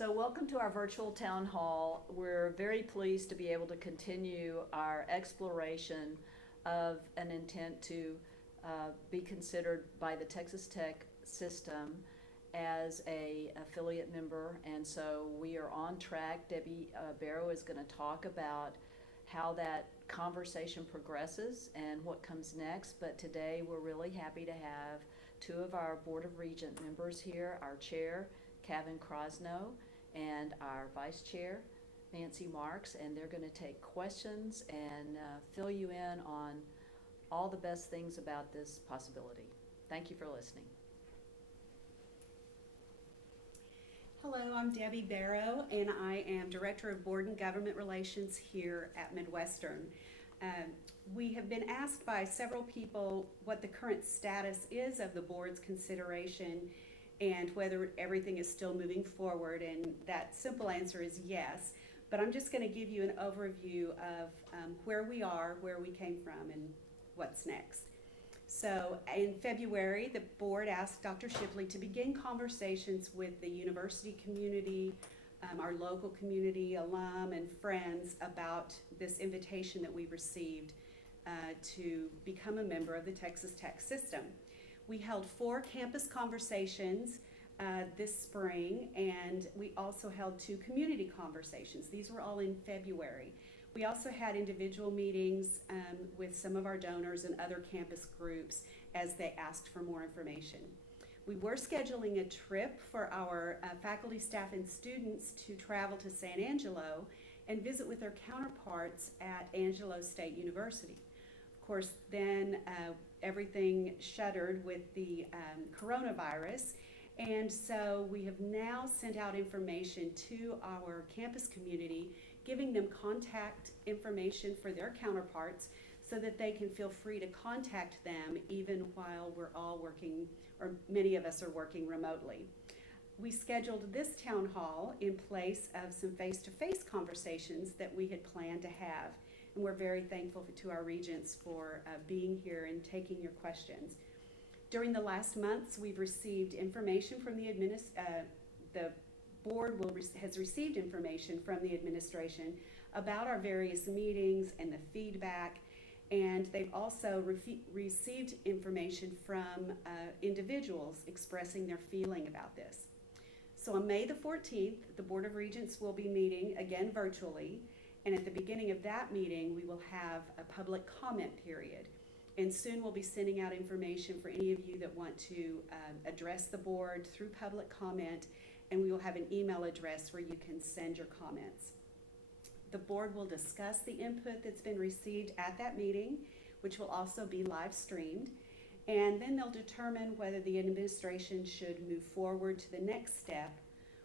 So welcome to our virtual town hall. We're very pleased to be able to continue our exploration of an intent to be considered by the Texas Tech system as a affiliate member. And so we are on track. Debbie Barrow is going to talk about how that conversation progresses and what comes next. But today we're really happy to have two of our Board of Regent members here, our chair, Kevin Krosno, and our vice chair, Nancy Marks, and they're going to take questions and fill you in on all the best things about this possibility. Thank you for listening. Hello, I'm Debbie Barrow, and I am Director of Board and Government Relations here at Midwestern. We have been asked by several people what the current status is of the board's consideration and whether everything is still moving forward, and that simple answer is yes. But I'm just going to give you an overview of where we are, where we came from, and what's next. So in February, the board asked Dr. Shipley to begin conversations with the university community, our local community, alum, and friends about this invitation that we received to become a member of the Texas Tech system. We held 4 campus conversations this spring, and we also held 2 community conversations. These were all in February. We also had individual meetings with some of our donors and other campus groups as they asked for more information. We were scheduling a trip for our faculty, staff, and students to travel to San Angelo and visit with their counterparts at Angelo State University. Of course, then everything shuttered with the coronavirus, and so we have now sent out information to our campus community, giving them contact information for their counterparts so that they can feel free to contact them even while we're all working, or many of us are working remotely. We scheduled this town hall in place of some face-to-face conversations that we had planned to have, and we're very thankful to our regents for being here and taking your questions. During the last months, we've received information from the board has received information from the administration about our various meetings and the feedback, and they've also received information from individuals expressing their feeling about this. So on May the 14th, the Board of Regents will be meeting again virtually, and at the beginning of that meeting, we will have a public comment period. And soon we'll be sending out information for any of you that want to address the board through public comment, and we will have an email address where you can send your comments. The board will discuss the input that's been received at that meeting, which will also be live streamed, and then they'll determine whether the administration should move forward to the next step,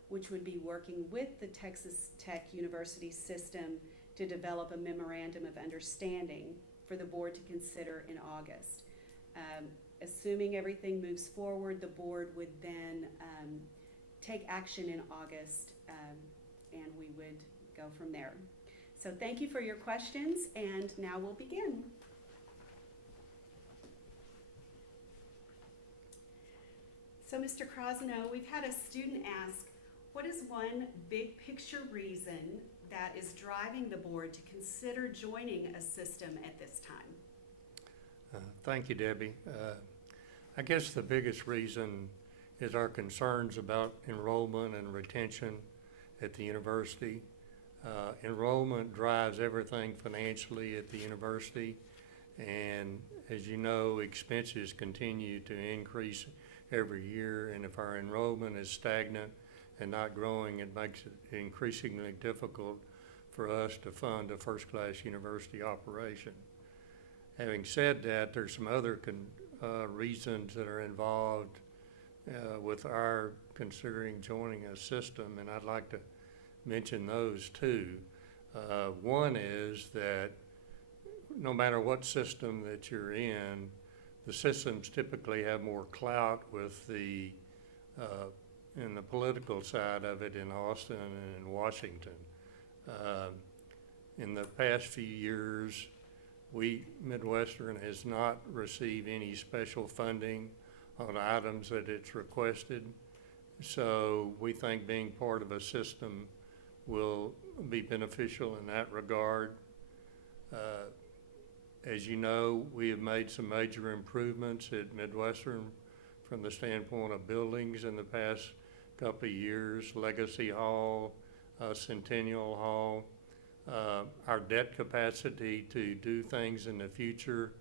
which would be working with the Texas Tech University system to develop a memorandum of understanding for the board to consider in August. Assuming everything moves forward, the board would then take action in August, and we would go from there. So thank you for your questions, and now we'll begin. So Mr. Krosno, we've had a student ask, what is one big picture reason that is driving the board to consider joining a system at this time? Thank you, Debbie. I guess the biggest reason is our concerns about enrollment and retention at the university. Enrollment drives everything financially at the university, and as you know, expenses continue to increase every year, and if our enrollment is stagnant and not growing, it makes it increasingly difficult for us to fund a first-class university operation. Having said that, there's some other reasons that are involved with our considering joining a system, and I'd like to mention those too. One is that no matter what system that you're in, the systems typically have more clout with the in the political side of it in Austin and in Washington. In the past few years, Midwestern has not received any special funding on items that it's requested. So we think being part of a system will be beneficial in that regard. As you know, we have made some major improvements at Midwestern from the standpoint of buildings in the past couple of years, Legacy Hall, Centennial Hall. Our debt capacity to do things in the future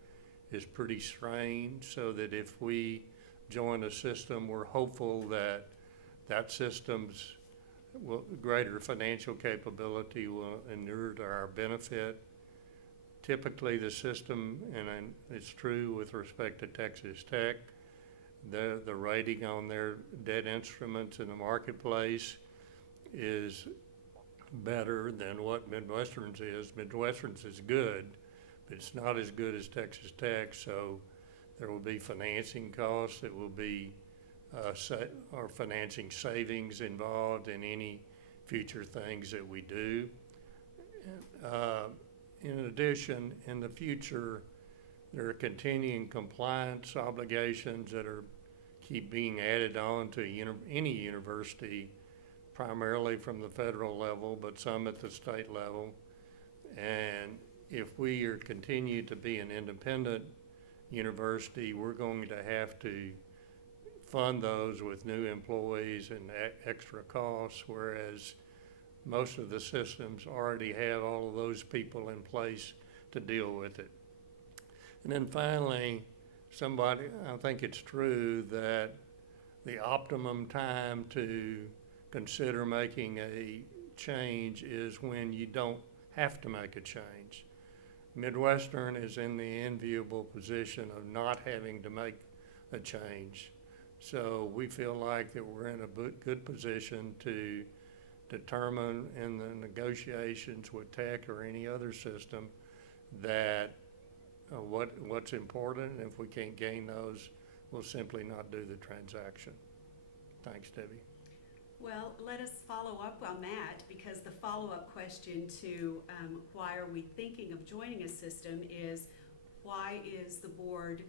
is pretty strained, so that if we join a system, we're hopeful that that system's greater financial capability will inure to our benefit. Typically, the system, and it's true with respect to Texas Tech, the rating on their debt instruments in the marketplace is better than what Midwestern's is. Midwestern's is good, but it's not as good as Texas Tech, so there will be financing costs, there will be or financing savings involved in any future things that we do. In addition, in the future, there are continuing compliance obligations that keep being added on to any university, primarily from the federal level, but some at the state level. And if we continue to be an independent university, we're going to have to fund those with new employees and extra costs, whereas most of the systems already have all of those people in place to deal with it. And then finally, I think it's true that the optimum time to consider making a change is when you don't have to make a change. Midwestern is in the enviable position of not having to make a change. So we feel like that we're in a good position to determine in the negotiations with Tech or any other system that what's important, and if we can't gain those, we'll simply not do the transaction. Thanks, Debbie. Well, let us follow up on that, because the follow-up question to why are we thinking of joining a system is, why is the board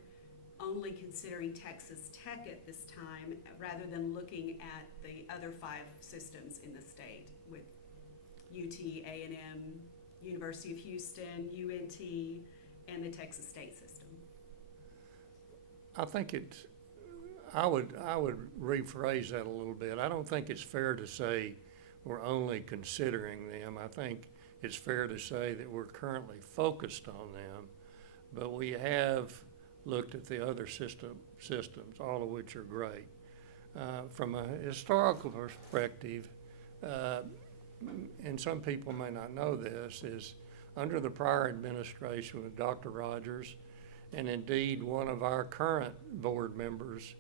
only considering Texas Tech at this time rather than looking at the other 5 systems in the state with UT, A&M, University of Houston, UNT, and the Texas State system? I think I would rephrase that a little bit. I don't think it's fair to say we're only considering them. I think it's fair to say that we're currently focused on them, but we have looked at the other systems, all of which are great. From a historical perspective, and some people may not know this, is under the prior administration with Dr. Rogers, and indeed one of our current board members,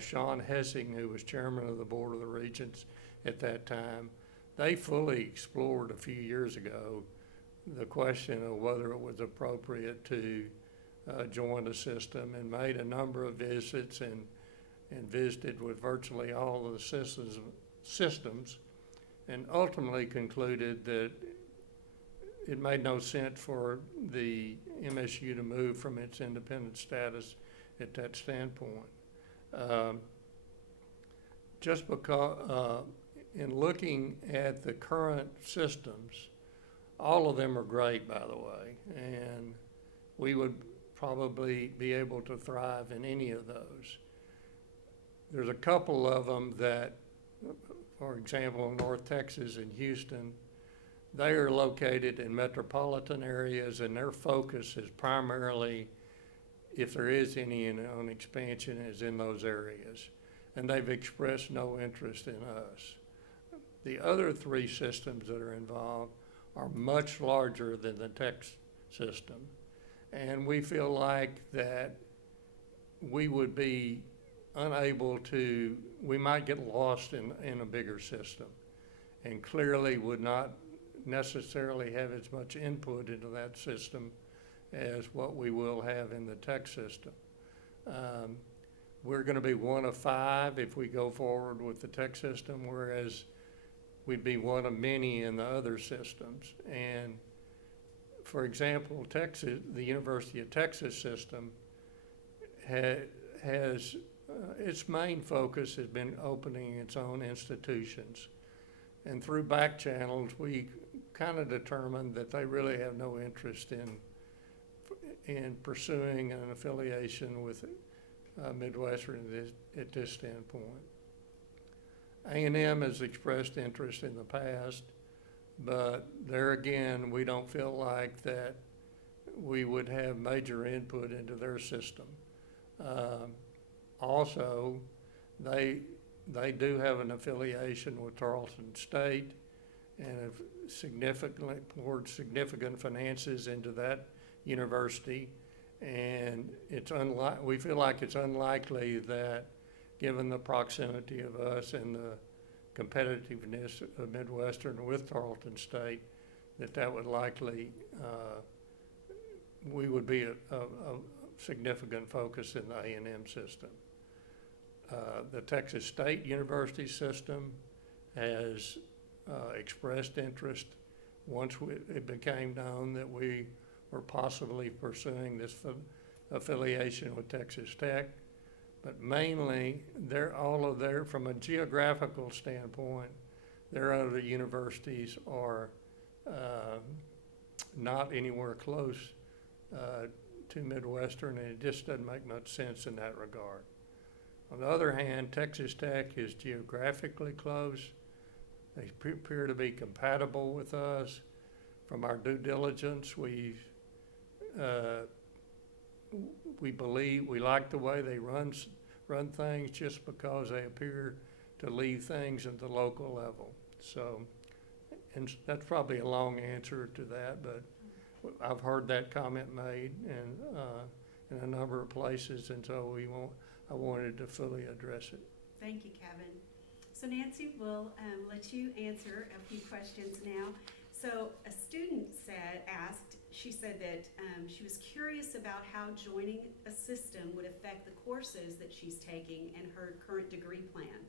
Sean Hessing, who was chairman of the Board of the Regents at that time, they fully explored a few years ago the question of whether it was appropriate to join the system, and made a number of visits and visited with virtually all of the systems, and ultimately concluded that it made no sense for the MSU to move from its independent status at that standpoint. Just because, in looking at the current systems, all of them are great, by the way, and we would probably be able to thrive in any of those. There's a couple of them that, for example, North Texas and Houston, they are located in metropolitan areas, and their focus is primarily, if there is any on expansion, is in those areas. And they've expressed no interest in us. The other 3 systems that are involved are much larger than the Tech system. And we feel like that we would be unable to, we might get lost in a bigger system, and clearly would not necessarily have as much input into that system as what we will have in the Tech system. We're going to be one of 5 if we go forward with the Tech system, whereas we'd be one of many in the other systems. And for example, Texas, the University of Texas system has its main focus has been opening its own institutions. And through back channels, we kind of determined that they really have no interest in pursuing an affiliation with Midwestern at this standpoint. A&M has expressed interest in the past, but there again, we don't feel like that we would have major input into their system. Also, they do have an affiliation with Tarleton State and have significantly poured significant finances into that university. And we feel like it's unlikely that, given the proximity of us and the competitiveness of Midwestern with Tarleton State, that would likely, we would be a significant focus in the A&M system. The Texas State University system has expressed interest once it became known that we were possibly pursuing this affiliation with Texas Tech. But mainly, from a geographical standpoint, their other universities are not anywhere close to Midwestern, and it just doesn't make much sense in that regard. On the other hand, Texas Tech is geographically close. They appear to be compatible with us. From our due diligence, we believe, we like the way they run things, just because they appear to leave things at the local level. So, and that's probably a long answer to that, but I've heard that comment made in a number of places, and so I wanted to fully address it. Thank you, Kevin. So Nancy, we'll let you answer a few questions now. So a student asked, she said that she was curious about how joining a system would affect the courses that she's taking and her current degree plan.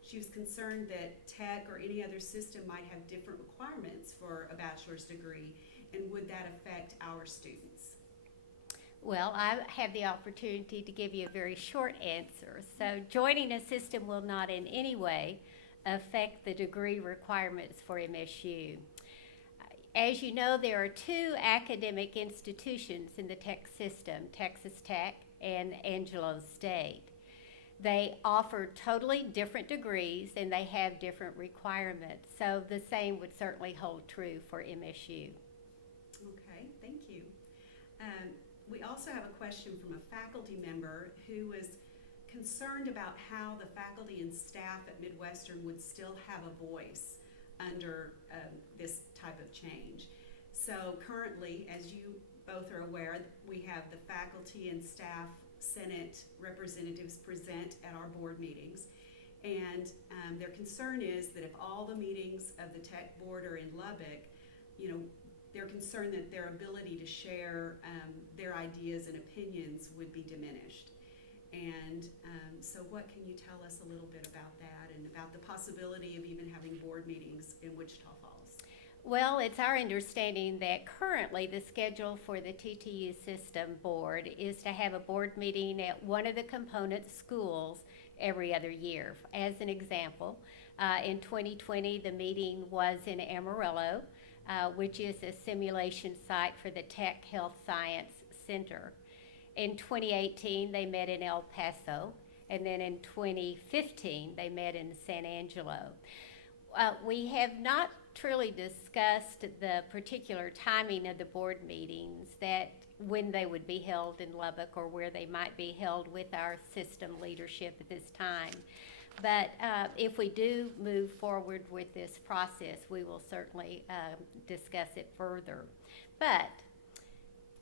She was concerned that tech or any other system might have different requirements for a bachelor's degree, and would that affect our students? Well, I have the opportunity to give you a very short answer. So joining a system will not in any way affect the degree requirements for MSU. As you know, there are two academic institutions in the tech system, Texas Tech and Angelo State. They offer totally different degrees and they have different requirements. So the same would certainly hold true for MSU. Okay, thank you. We also have a question from a faculty member who was concerned about how the faculty and staff at Midwestern would still have a voice under this type of change. So currently, as you both are aware, we have the faculty and staff Senate representatives present at our board meetings. And their concern is that if all the meetings of the tech board are in Lubbock, you know, they're concerned that their ability to share their ideas and opinions would be diminished. And so what can you tell us a little bit about that and about the possibility of even having board meetings in Wichita Falls? Well, it's our understanding that currently the schedule for the TTU System board is to have a board meeting at one of the component schools every other year. As an example, in 2020, the meeting was in Amarillo, which is a simulation site for the Tech Health Science Center. In 2018, they met in El Paso, and then in 2015, they met in San Angelo. We have not truly discussed the particular timing of the board meetings, that when they would be held in Lubbock or where they might be held with our system leadership at this time. But if we do move forward with this process, we will certainly discuss it further. But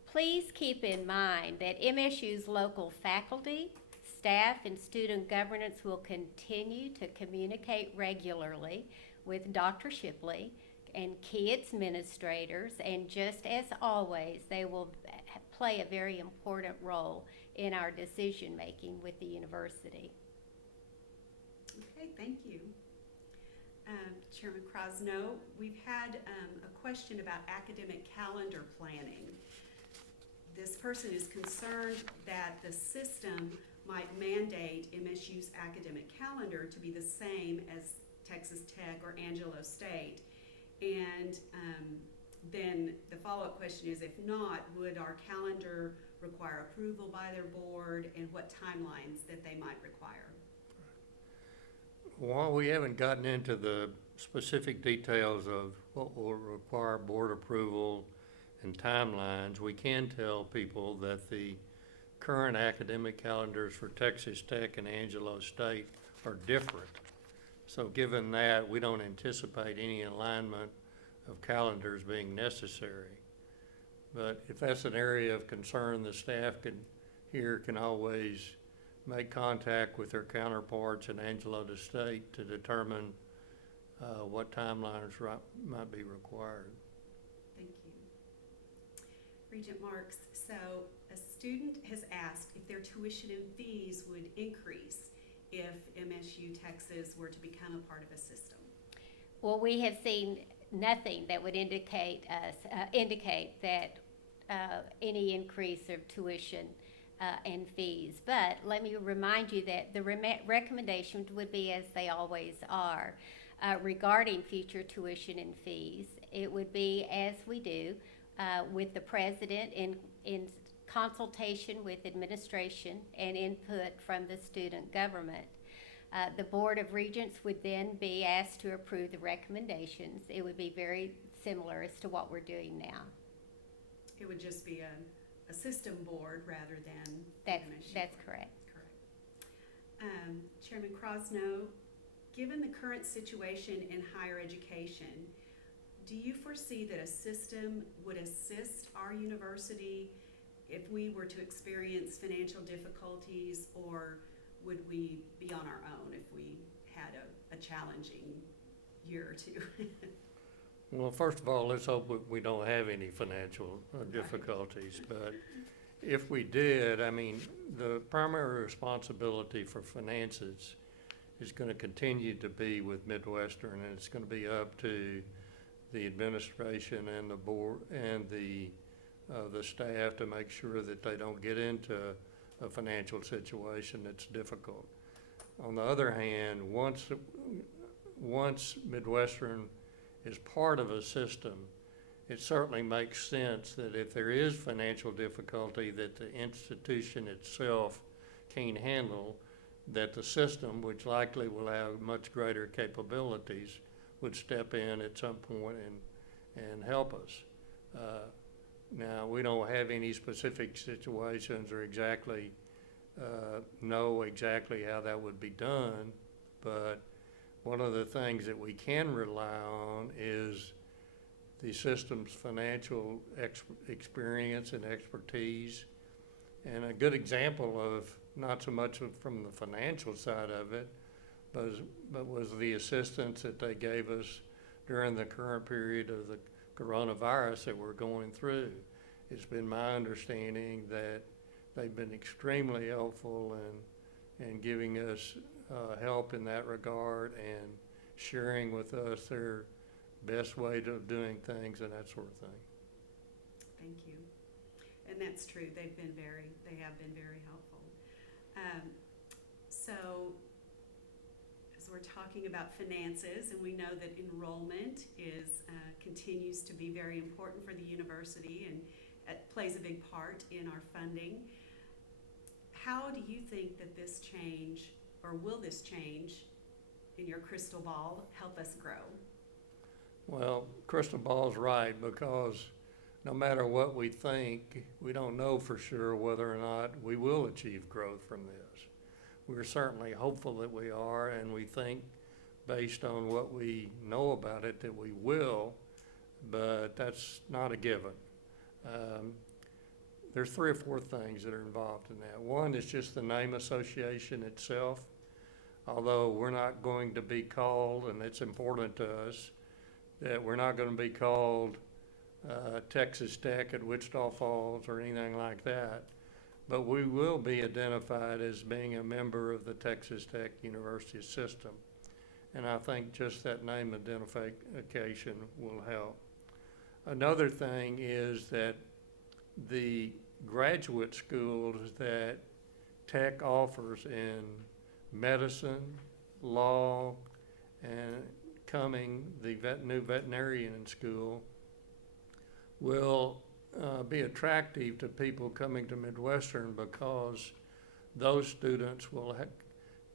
please keep in mind that MSU's local faculty, staff, and student governance will continue to communicate regularly with Dr. Shipley and key administrators, and just as always, they will play a very important role in our decision making with the university. Okay, thank you. Chairman Krasno, we've had a question about academic calendar planning. this person is concerned that the system might mandate MSU's academic calendar to be the same as Texas Tech or Angelo State. And then the follow-up question is, if not, would our calendar require approval by their board, and what timelines that they might require? While we haven't gotten into the specific details of what will require board approval and timelines, we can tell people that the current academic calendars for Texas Tech and Angelo State are different. So given that, we don't anticipate any alignment of calendars being necessary. But if that's an area of concern, the staff can always make contact with their counterparts in Angelo State to determine what timelines might be required. Thank you. Regent Marks, so a student has asked if their tuition and fees would increase if MSU Texas were to become a part of a system. Well, we have seen nothing that would indicate that any increase of tuition and fees. But let me remind you that the recommendations would be as they always are regarding future tuition and fees. It would be as we do with the president in consultation with administration and input from the student government. The Board of Regents would then be asked to approve the recommendations. It would be very similar as to what we're doing now. It would just be a system board rather than That's MSU. correct. Correct. Chairman Crosno, given the current situation in higher education, do you foresee that a system would assist our university if we were to experience financial difficulties, or would we be on our own if we had a challenging year or two? Well, first of all, let's hope we don't have any financial difficulties. But if we did, I mean, the primary responsibility for finances is going to continue to be with Midwestern, and it's going to be up to the administration and the board and the staff to make sure that they don't get into a financial situation that's difficult. On the other hand, once Midwestern is part of a system, it certainly makes sense that if there is financial difficulty that the institution itself can't handle, that the system, which likely will have much greater capabilities, would step in at some point and help us. Now, we don't have any specific situations or exactly know exactly how that would be done, but one of the things that we can rely on is the system's financial experience and expertise. And a good example of, not so much from the financial side of it, but was the assistance that they gave us during the current period of the coronavirus that we're going through. It's been my understanding that they've been extremely helpful in giving us help in that regard and sharing with us their best way of doing things and that sort of thing. Thank you. And that's true. They have been very helpful. So as we're talking about finances, and we know that enrollment continues to be very important for the university, and it plays a big part in our funding. How do you think that this change, or will this change in your crystal ball, help us grow? Well, crystal ball's right, because no matter what we think, we don't know for sure whether or not we will achieve growth from this. We're certainly hopeful that we are, and we think, based on what we know about it, that we will, but that's not a given. There's 3 or 4 things that are involved in that. One is just the name association itself. Although we're not going to be called, and it's important to us, that we're not going to be called Texas Tech at Wichita Falls or anything like that, but we will be identified as being a member of the Texas Tech University system. And I think just that name identification will help. Another thing is that the graduate schools that Tech offers in medicine, law, and coming, the new veterinarian school will be attractive to people coming to Midwestern, because those students will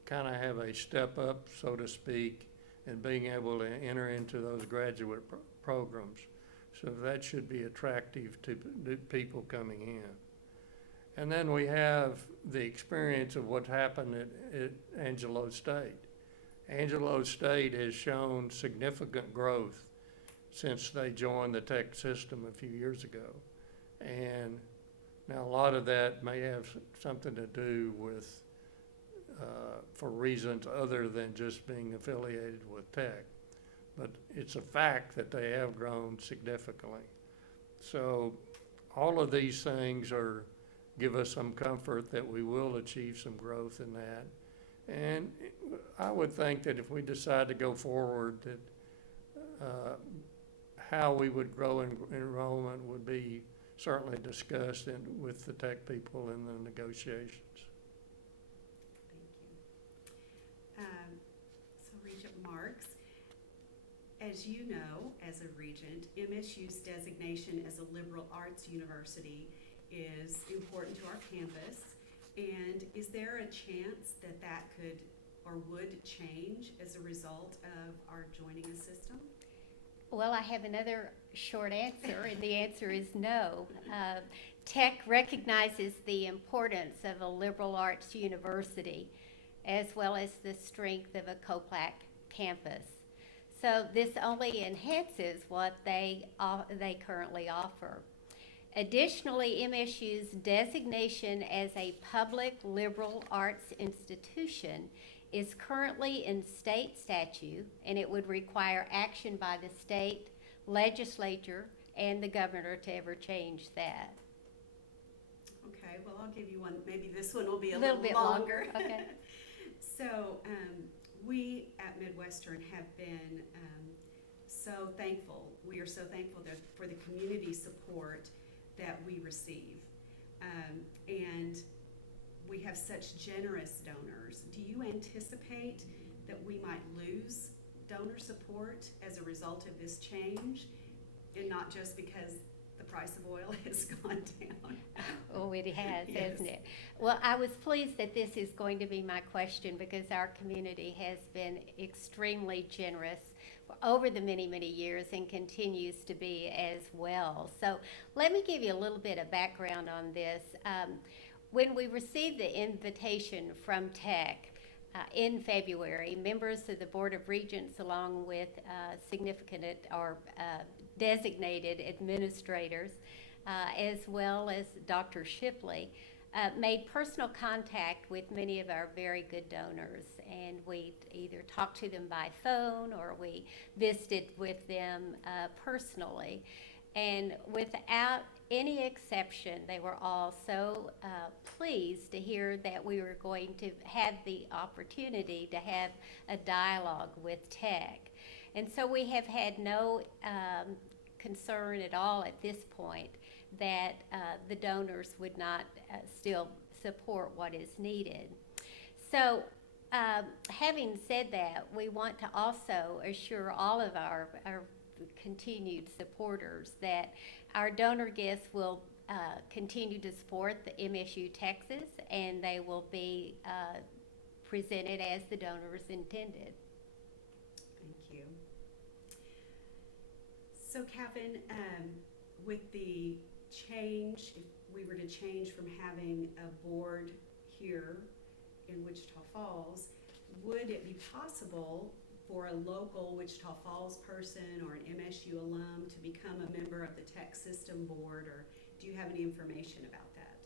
kind of have a step up, so to speak, in being able to enter into those graduate programs. So that should be attractive to people coming in. And then we have the experience of what happened at Angelo State. Angelo State has shown significant growth since they joined the Tech system a few years ago. And now a lot of that may have something to do with, for reasons other than just being affiliated with Tech. But it's a fact that they have grown significantly. So all of these things give us some comfort that we will achieve some growth in that. And I would think that if we decide to go forward, that how we would grow enrollment would be certainly discussed with the Tech people in the negotiations. Thank you. So Regent Marks, as you know, as a regent, MSU's designation as a liberal arts university is important to our campus. And is there a chance that that could or would change as a result of our joining a system? Well, I have another short answer, and the answer is no. Tech recognizes the importance of a liberal arts university, as well as the strength of a COPLAC campus. So this only enhances what they currently offer. Additionally, MSU's designation as a public liberal arts institution is currently in state statute, and it would require action by the state legislature and the governor to ever change that. Okay, well, I'll give you one. Maybe this one will be a Little little bit longer. Okay. So we at Midwestern have been so thankful. We are so thankful for the community support that we receive. And we have such generous donors. Do you anticipate that we might lose donor support as a result of this change? And not just because the price of oil has gone down? Oh, it has, Yes. hasn't it? Well, I was pleased that this is going to be my question, because our community has been extremely generous over the many, many years and continues to be as well. So let me give you a little bit of background on this. When we received the invitation from Tech in February, members of the Board of Regents, along with significant or designated administrators, as well as Dr. Shipley, made personal contact with many of our very good donors, and we either talked to them by phone or we visited with them personally. And without any exception, they were all so pleased to hear that we were going to have the opportunity to have a dialogue with Tech. And so we have had no concern at all at this point that the donors would not still support what is needed. So having said that, we want to also assure all of our continued supporters that our donor guests will continue to support the MSU Texas, and they will be presented as the donors intended. Thank you. So, Kevin, with the change, if we were to change from having a board here in Wichita Falls, would it be possible for a local Wichita Falls person or an MSU alum to become a member of the Tech System Board, or do you have any information about that?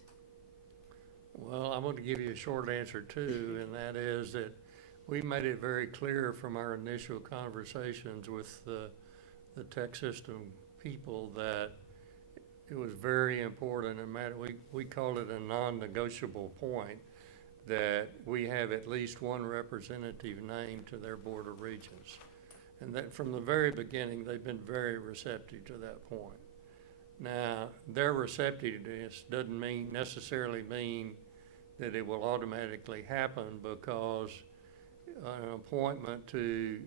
Well, I'm going to give you a short answer too, and that is that we made it very clear from our initial conversations with the Tech System people that it was very important, and we called it a non-negotiable point, that we have at least one representative named to their Board of Regents. And that from the very beginning, they've been very receptive to that point. Now, their receptiveness doesn't necessarily mean that it will automatically happen, because an appointment to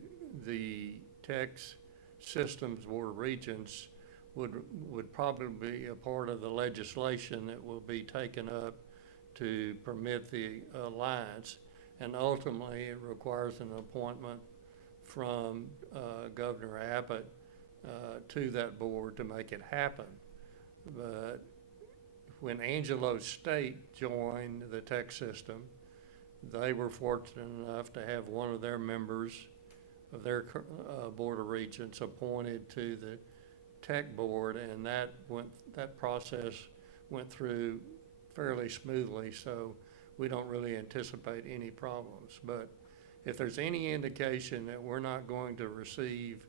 the Texas Systems Board of Regents would probably be a part of the legislation that will be taken up to permit the alliance. And ultimately, it requires an appointment from Governor Abbott to that board to make it happen. But when Angelo State joined the tech system, they were fortunate enough to have one of their members of their Board of Regents appointed to the tech board, and that process went through fairly smoothly, so we don't really anticipate any problems. But if there's any indication that we're not going to receive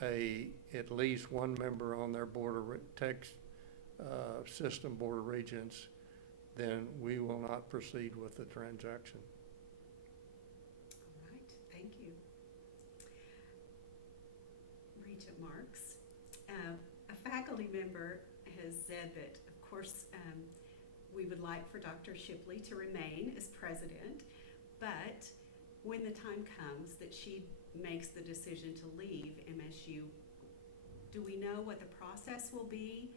at least one member on their tech system Board of Regents, then we will not proceed with the transaction. All right, thank you. Regent Marks, a faculty member has said that, of course, we would like for Dr. Shipley to remain as president, but when the time comes that she makes the decision to leave MSU, do we know what the process will be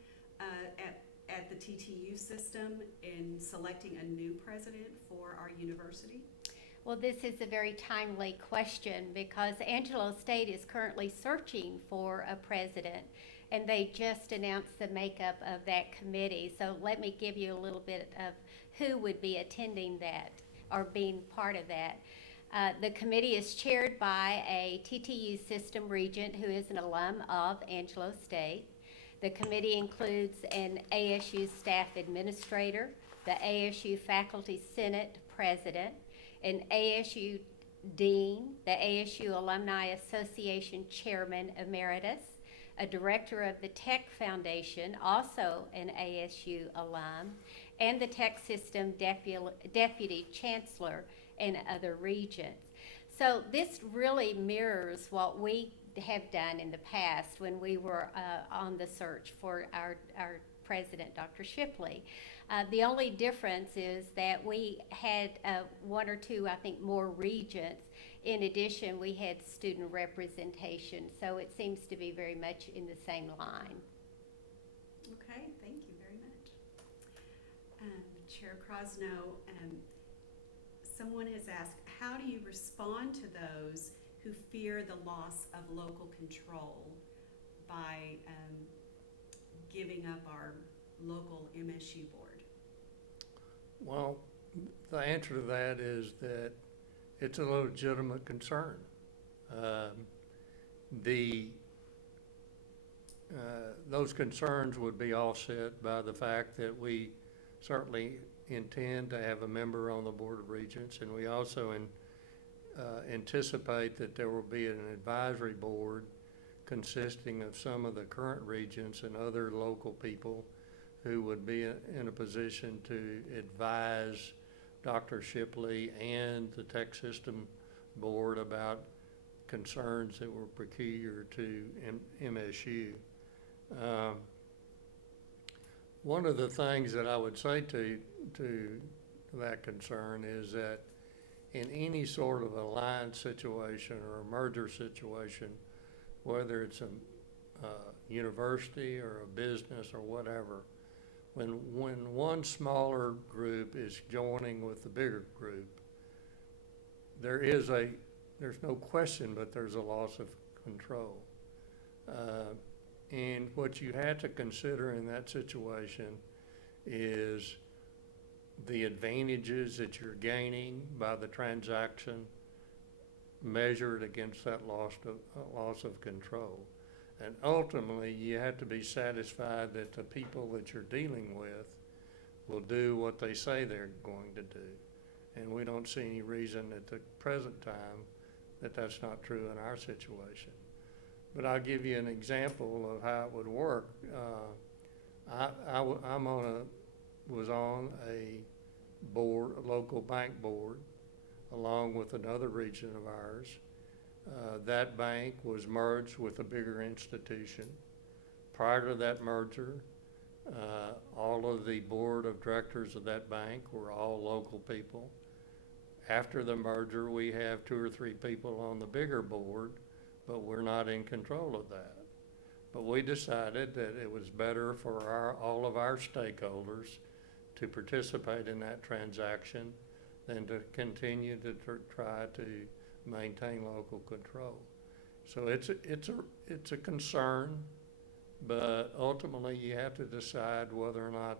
at the TTU system in selecting a new president for our university? Well, this is a very timely question, because Angelo State is currently searching for a president, and they just announced the makeup of that committee. So let me give you a little bit of who would be attending that or being part of that. The committee is chaired by a TTU System regent who is an alum of Angelo State. The committee includes an ASU staff administrator, the ASU Faculty Senate president, an ASU dean, the ASU Alumni Association chairman emeritus, a director of the Tech Foundation, also an ASU alum, and the Tech System deputy chancellor and other regents. So this really mirrors what we have done in the past when we were on the search for our president, Dr. Shipley. The only difference is that we had one or two, I think, more regents. In addition, we had student representation, so it seems to be very much in the same line. Okay, thank you very much. Chair Krosno, someone has asked, how do you respond to those who fear the loss of local control by giving up our local MSU board? Well, the answer to that is that it's a legitimate concern. Those concerns would be offset by the fact that we certainly intend to have a member on the Board of Regents, and we also anticipate that there will be an advisory board consisting of some of the current regents and other local people who would be in a position to advise Dr. Shipley and the Tech System Board about concerns that were peculiar to MSU. One of the things that I would say to that concern is that in any sort of alliance situation or a merger situation, whether it's a university or a business or whatever, when one smaller group is joining with the bigger group, there's no question, but there's a loss of control. And what you have to consider in that situation is the advantages that you're gaining by the transaction measured against that loss of control. And ultimately, you have to be satisfied that the people that you're dealing with will do what they say they're going to do. And we don't see any reason at the present time that that's not true in our situation. But I'll give you an example of how it would work. I was on a board, a local bank board, along with another region of ours. That bank was merged with a bigger institution. prior to that merger, all of the board of directors of that bank were all local people. After the merger, we have 2 or 3 people on the bigger board, but we're not in control of that. But we decided that it was better for all of our stakeholders to participate in that transaction than to continue to try to maintain local control. So it's a concern, but ultimately you have to decide whether or not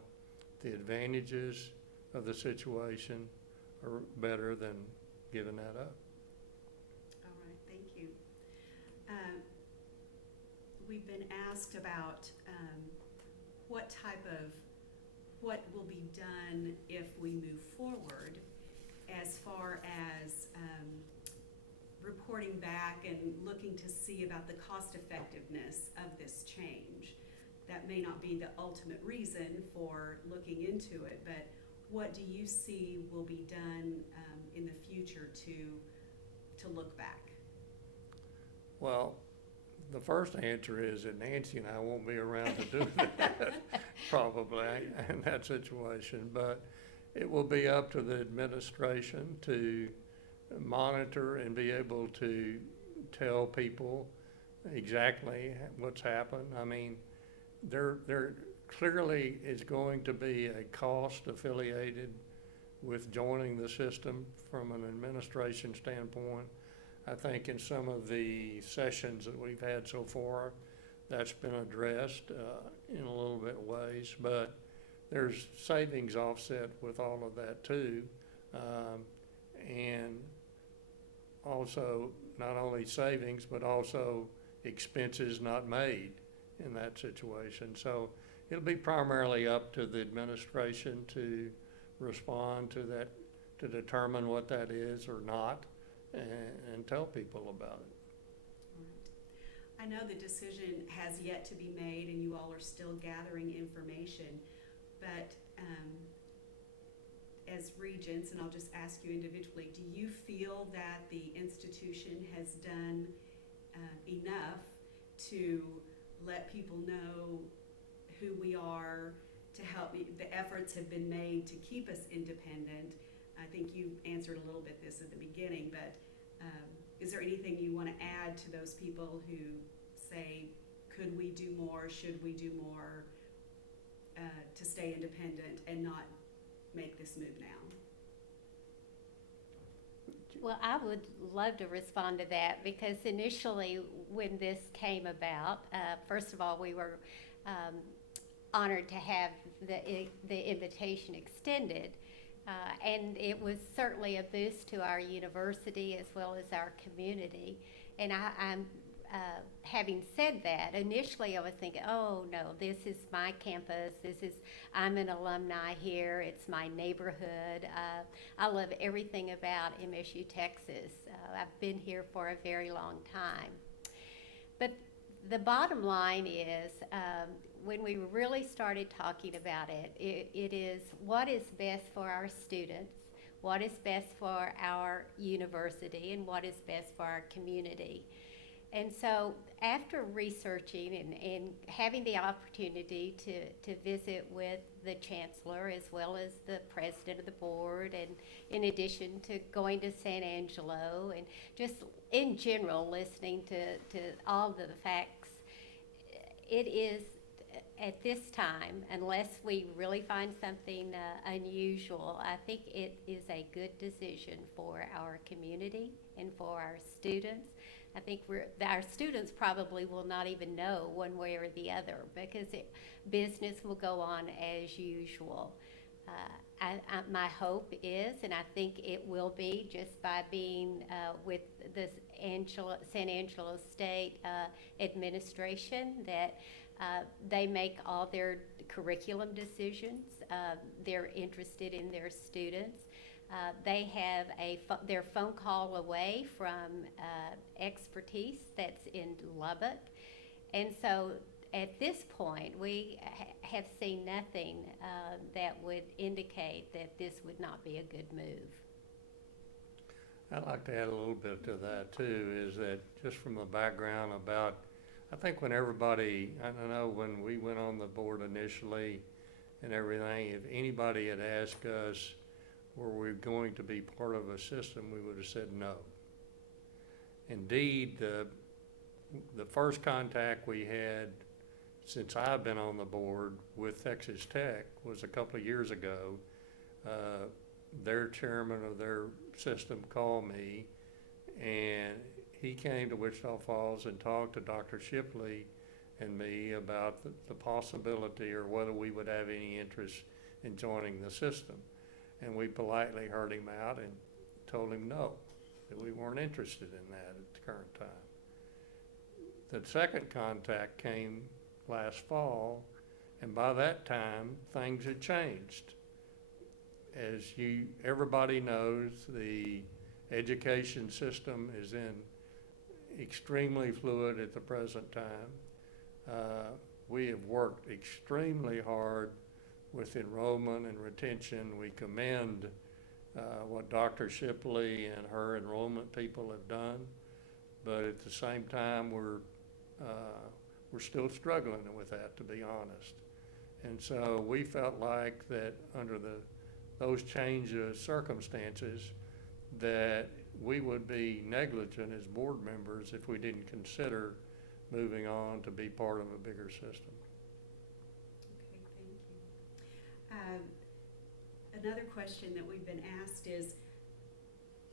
the advantages of the situation are better than giving that up. All right, thank you. We've been asked about what will be done if we move forward as far as reporting back and looking to see about the cost effectiveness of this change. That may not be the ultimate reason for looking into it, but what do you see will be done in the future to look back? Well, the first answer is that Nancy and I won't be around to do that, probably, in that situation. But it will be up to the administration to monitor and be able to tell people exactly what's happened. I mean, there clearly is going to be a cost affiliated with joining the system from an administration standpoint. I think in some of the sessions that we've had so far, that's been addressed in a little bit ways, but there's savings offset with all of that too. And also not only savings, but also expenses not made in that situation. So it'll be primarily up to the administration to respond to that, to determine what that is or not, and tell people about it. Right. I know the decision has yet to be made and you all are still gathering information, but as regents, and I'll just ask you individually, do you feel that the institution has done enough to let people know who we are, to help the efforts have been made to keep us independent? I think you answered a little bit this at the beginning, but is there anything you want to add to those people who say, could we do more, should we do more to stay independent and not make this move now? Well, I would love to respond to that, because initially when this came about, first of all, we were honored to have the invitation extended. And it was certainly a boost to our university as well as our community. And I'm having said that, initially I was thinking, oh no, this is my campus. I'm an alumni here. It's my neighborhood. I love everything about MSU, Texas. I've been here for a very long time. But the bottom line is, when we really started talking about it, it is what is best for our students, what is best for our university, and what is best for our community. And so after researching and having the opportunity to visit with the chancellor as well as the president of the board, and in addition to going to San Angelo and just in general listening to all the facts, it is at this time, unless we really find something unusual, I think it is a good decision for our community and for our students. I think our students probably will not even know one way or the other, because business will go on as usual. My hope is, and I think it will be, just by being with the San Angelo State administration, that they make all their curriculum decisions. They're interested in their students. They have their phone call away from expertise that's in Lubbock. And so at this point, we have seen nothing that would indicate that this would not be a good move. I'd like to add a little bit to that too, is that just from the background about, I think when everybody, I don't know, when we went on the board initially and everything, if anybody had asked us, were we going to be part of a system, we would have said no. Indeed, the first contact we had since I've been on the board with Texas Tech was a couple of years ago. Their chairman of their system called me, and he came to Wichita Falls and talked to Dr. Shipley and me about the possibility or whether we would have any interest in joining the system. And we politely heard him out and told him no, that we weren't interested in that at the current time. The second contact came last fall, and by that time, things had changed. As everybody knows, the education system is extremely fluid at the present time. We have worked extremely hard with enrollment and retention. We commend what Dr. Shipley and her enrollment people have done, but at the same time, we're still struggling with that, to be honest. And so we felt like that under those change of circumstances, that we would be negligent as board members if we didn't consider moving on to be part of a bigger system. Okay, thank you. Another question that we've been asked is,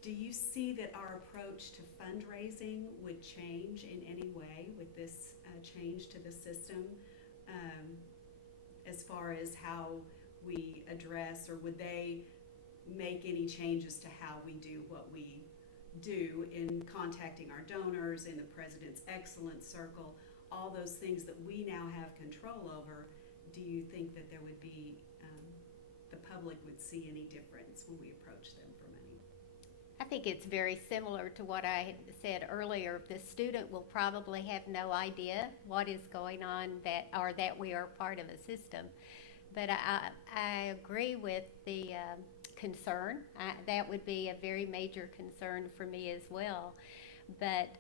do you see that our approach to fundraising would change in any way with this change to the system, as far as how we address, or would they make any changes to how we do what we do in contacting our donors, in the President's Excellence Circle, all those things that we now have control over? Do you think that there would be, the public would see any difference when we approach them for money? I think it's very similar to what I had said earlier. The student will probably have no idea what is going on, that we are part of a system. But I agree with the concern. That would be a very major concern for me as well. But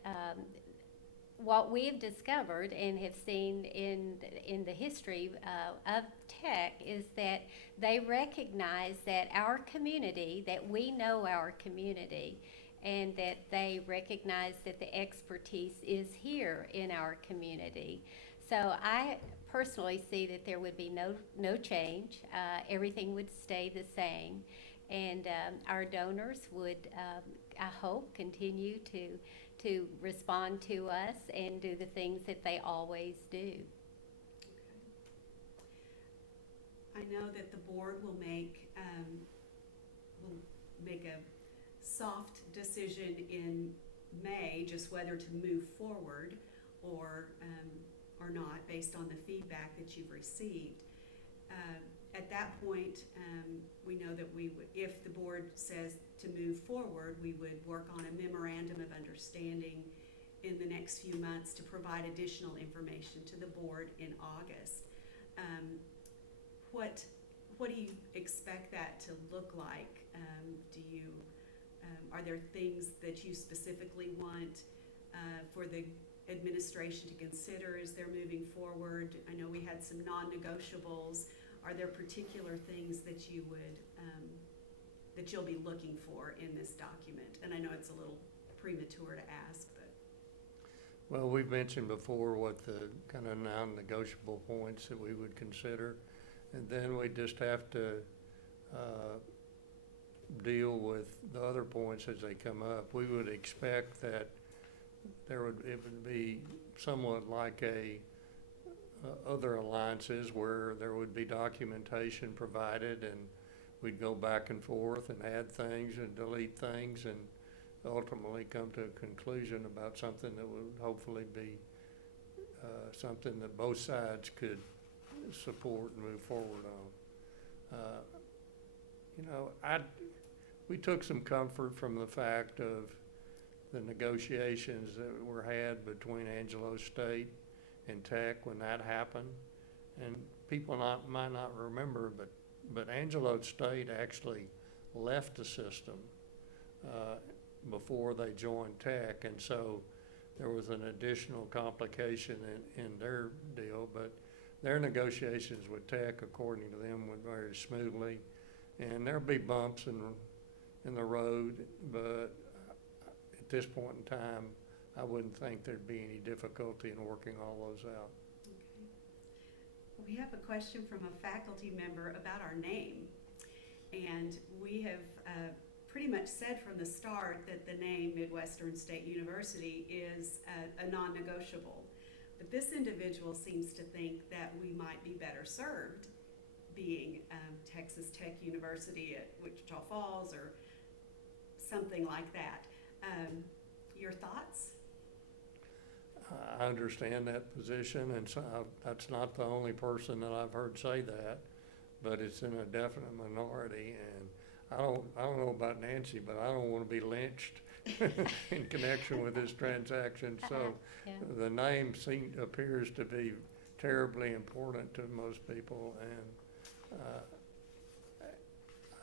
what we've discovered and have seen in the history of tech is that they recognize that our community, that we know our community, and that they recognize that the expertise is here in our community. So I personally see that there would be no change. Everything would stay the same, and our donors would, I hope, continue to respond to us and do the things that they always do. I know that the board will make a soft decision in May, just whether to move forward or not, based on the feedback that you've received. At that point, we know that we would, if the board says to move forward, we would work on a memorandum of understanding in the next few months to provide additional information to the board in August. What do you expect that to look like? Are there things that you specifically want for the administration to consider as they're moving forward? I know we had some non-negotiables. Are there particular things that you would that you'll be looking for in this document? And I know it's a little premature to ask, but. Well, we've mentioned before what the kind of non-negotiable points that we would consider, and then we just have to deal with the other points as they come up. We would expect that it would be somewhat like other alliances where there would be documentation provided, and we'd go back and forth and add things and delete things and ultimately come to a conclusion about something that would hopefully be something that both sides could support and move forward on. We took some comfort from the fact of the negotiations that were had between Angelo State and Tech when that happened. And people might not remember, but Angelo State actually left the system before they joined Tech. And so there was an additional complication in their deal, but their negotiations with Tech, according to them, went very smoothly. And there'll be bumps in the road, but at this point in time, I wouldn't think there'd be any difficulty in working all those out. Okay. We have a question from a faculty member about our name. And we have pretty much said from the start that the name Midwestern State University is a non-negotiable. But this individual seems to think that we might be better served being Texas Tech University at Wichita Falls or something like that. Your thoughts? I understand that position, and so that's not the only person that I've heard say that, but it's in a definite minority. And I don't know about Nancy, but I don't want to be lynched in connection with this transaction. So Yeah. the name appears to be terribly important to most people, and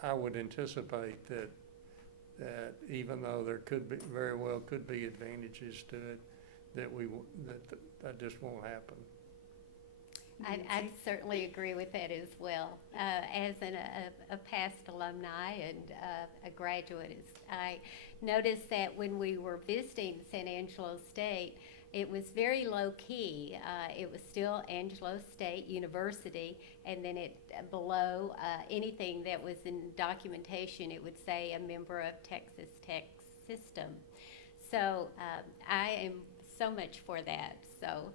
I would anticipate that even though there very well could be advantages to it, that just won't happen. I certainly agree with that as well. As a past alumni and a graduate, I noticed that when we were visiting San Angelo State, it was very low key. It was still Angelo State University, and then below anything that was in documentation, it would say a member of Texas Tech System. So I am so much for that. So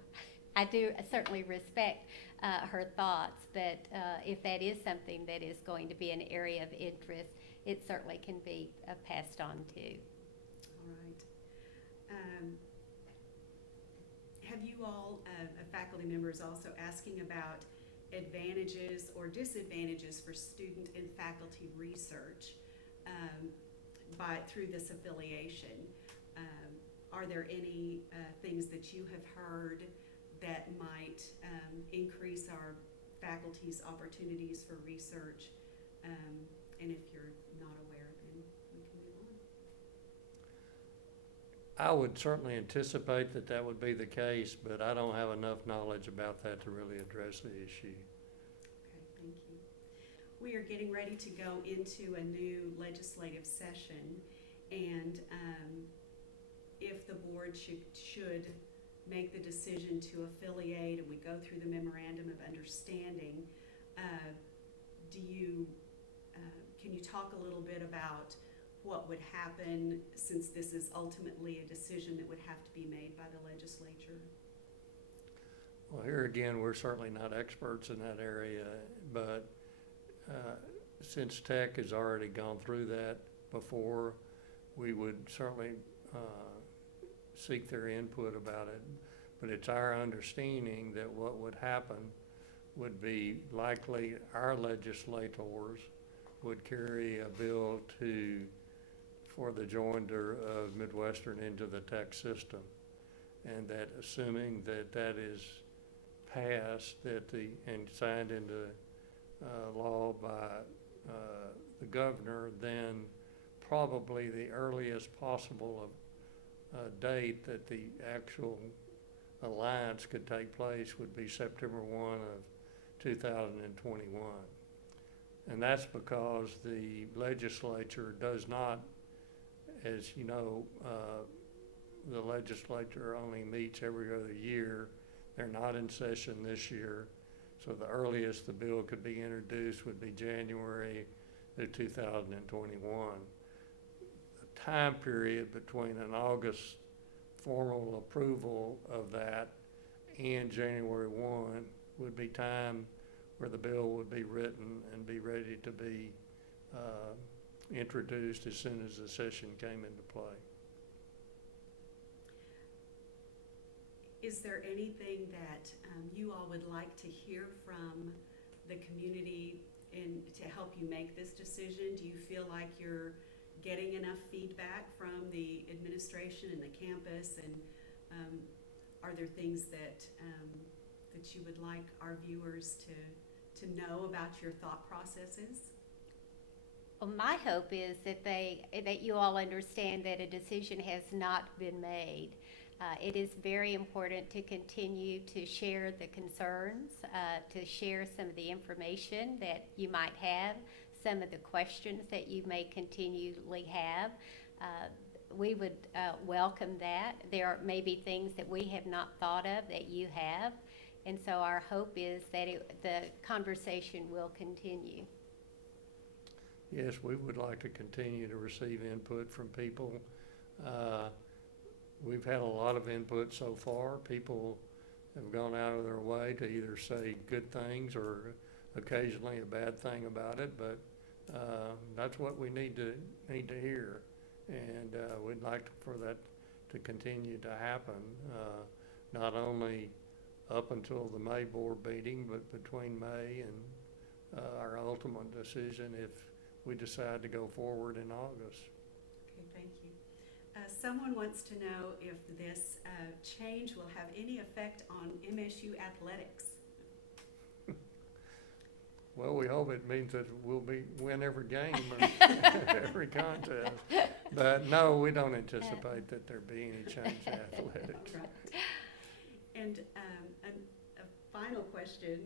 I certainly respect her thoughts, but if that is something that is going to be an area of interest, it certainly can be passed on too. All right. Have you all, faculty members, also asking about advantages or disadvantages for student and faculty research through this affiliation? Are there any things that you have heard that might increase our faculty's opportunities for research? And if you're not aware, then we can move on. I would certainly anticipate that would be the case, but I don't have enough knowledge about that to really address the issue. Okay, thank you. We are getting ready to go into a new legislative session, and if the board should make the decision to affiliate and we go through the memorandum of understanding, can you talk a little bit about what would happen, since this is ultimately a decision that would have to be made by the legislature? Well, here again, we're certainly not experts in that area, but since Tech has already gone through that before, we would certainly seek their input about it. But it's our understanding that what would happen would be likely our legislators would carry a bill for the joinder of Midwestern into the Tech system. And that assuming that is passed and signed into law by the governor, then probably the earliest possible date that the actual alliance could take place would be September 1 of 2021. And that's because the legislature does not, as you know, the legislature only meets every other year. They're not in session this year. So the earliest the bill could be introduced would be January of 2021. The time period between an August formal approval of that and January 1 would be time where the bill would be written and be ready to be introduced as soon as the session came into play. Is there anything that you all would like to hear from the community to help you make this decision? Do you feel like you're getting enough feedback from the administration and the campus, and are there things that you would like our viewers to know about your thought processes? Well, my hope is that you all understand that a decision has not been made. It is very important to continue to share the concerns, to share some of the information that you might have, some of the questions that you may continually have. We would welcome that. There may be things that we have not thought of that you have, and so our hope is that the conversation will continue. Yes, we would like to continue to receive input from people. We've had a lot of input so far. People have gone out of their way to either say good things or occasionally a bad thing about it, but that's what we need to hear. And we'd like for that to continue to happen, not only up until the May board meeting, but between May and our ultimate decision if we decide to go forward in August. Okay, thank you. Someone wants to know if this change will have any effect on MSU athletics. Well, we hope it means that we'll win every game or every contest. But no, we don't anticipate that there be any change to athletics. Right. And a final question.